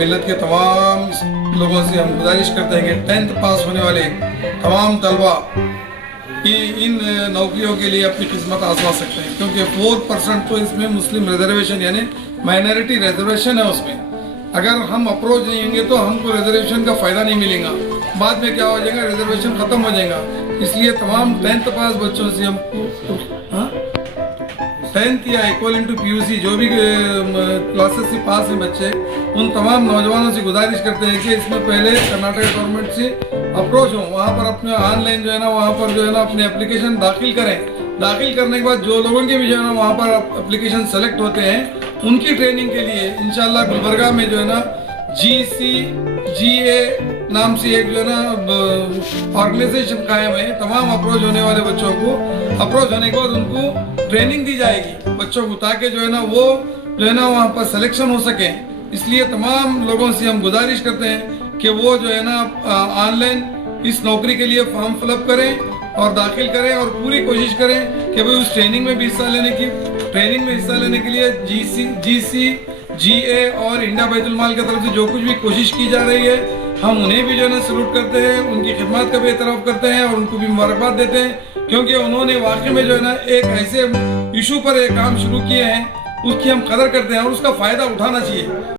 मिल्लत के तमाम लोगों से हम गुजारिश करते हैं कि 10th पास होने वाले तमाम तलबा कि इन नौकरियों के लिए अपनी किस्मत आजमा सकते हैं, क्योंकि 4% तो इसमें मुस्लिम रिजर्वेशन यानी माइनॉरिटी रिजर्वेशन है। उसमें अगर हम अप्रोच नहीं होंगे तो हमको रिजर्वेशन का फ़ायदा नहीं मिलेगा। बाद में क्या हो जाएगा, रिजर्वेशन ख़त्म हो जाएगा। इसलिए तमाम 10th पास बच्चों से हमको 10th या इक्वल इंटू PUC जो भी क्लासेस से पास हैं बच्चे, उन तमाम नौजवानों से गुजारिश करते हैं कि इसमें पहले कर्नाटक गवर्नमेंट से अप्रोच हो, वहाँ पर अपने ऑनलाइन जो है ना वहाँ पर जो है ना अपने एप्लीकेशन दाखिल करें। दाखिल करने के बाद जो लोगों के भी जो है ना वहाँ पर एप्लीकेशन सेलेक्ट होते हैं, उनकी ट्रेनिंग के लिए इंशाल्लाह गुलबर्गा में जो है ना GCGA नाम से एक जो है ना ऑर्गेनाइजेशन कायम है। तमाम अप्रोच होने वाले बच्चों को अप्रोच होने के बाद उनको ट्रेनिंग दी जाएगी बच्चों को, ताकि जो है ना वो जो है ना वहाँ पर सिलेक्शन हो सके। इसलिए तमाम लोगों से हम गुजारिश करते हैं कि वो जो है ना ऑनलाइन इस नौकरी के लिए फॉर्म फिलअप करें और दाखिल करें और पूरी कोशिश करें कि भाई उस ट्रेनिंग में भी हिस्सा लेने के लिए GCGA और इंडिया बैतुल माल की तरफ से जो कुछ भी कोशिश की जा रही है, हम उन्हें भी जो है ना सलूट करते हैं, उनकी खिदमत का भी एतराफ़ करते हैं और उनको भी मुबारकबाद देते हैं, क्योंकि उन्होंने वाकई में जो है ना एक ऐसे इशू पर एक काम शुरू किए हैं, उसकी हम कदर करते हैं और उसका फ़ायदा उठाना चाहिए।